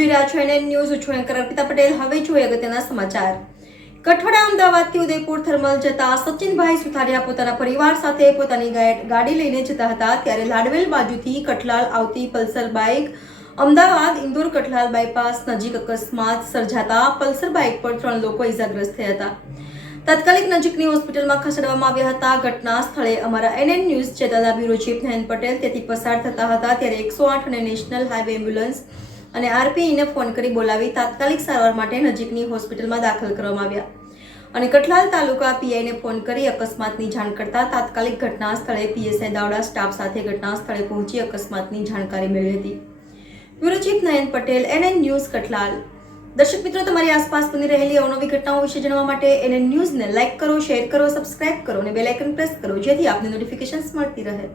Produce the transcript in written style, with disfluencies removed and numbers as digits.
જોઈ રહ્યા છો એનએન ન્યૂઝ. હું છું એન્કર અર્પિતા પટેલ. હવે જોઈએ અગત્યના સમાચાર. કઠવાડા અમદાવાદથી ઉદયપુર થર્મલ જતા સચિનભાઈ સુથારિયા પોતાના પરિવાર સાથે પોતાની ગાડી લઈને જતા હતા ત્યારે લાડવેલ બાજુથી કઠલાલ આવતી Pulsar bike Ahmedabad Indore Kathlal bypass નજીક અકસ્માત સર્જાતા પલ્સર બાઇક પર 3 લોકો ઇજાગ્રસ્ત થયા હતા. તાત્કાલિક નજીકની હોસ્પિટલમાં ખસેડવામાં આવ્યા હતા. ઘટના સ્થળે અમારા એનએન ન્યૂઝ ચેનલના બ્યુરો ચીફ નયન પટેલ ત્યાંથી પસાર થતા હતા ત્યારે 108 અને નેશનલ હાઈવે એમ્બ્યુલન્સ અને આરપીઈને ફોન કરી બોલાવી તાત્કાલિક સારવાર માટે નજીકની હોસ્પિટલમાં દાખલ કરવામાં આવ્યા અને કઠલાલ તાલુકા પીઆઈને ફોન કરી અકસ્માતની જાણ કરતા તાત્કાલિક ઘટના સ્થળે પીએસઆઈ દાવડા સ્ટાફ સાથે ઘટના સ્થળે પહોંચી અકસ્માતની જાણકારી મેળવી હતી. બ્યુરો ચીફ નયન પટેલ, એનએન ન્યૂઝ, કઠલાલ. દર્શક મિત્રો, તમારી આસપાસ બની રહેલી અવનવી ઘટનાઓ વિશે જાણવા માટે એનએન ન્યૂઝને લાઇક કરો, શેર કરો, સબસ્ક્રાઇબ કરો અને બેલ આઇકન પ્રેસ કરો જેથી આપને નોટિફિકેશન્સ મળતી રહે.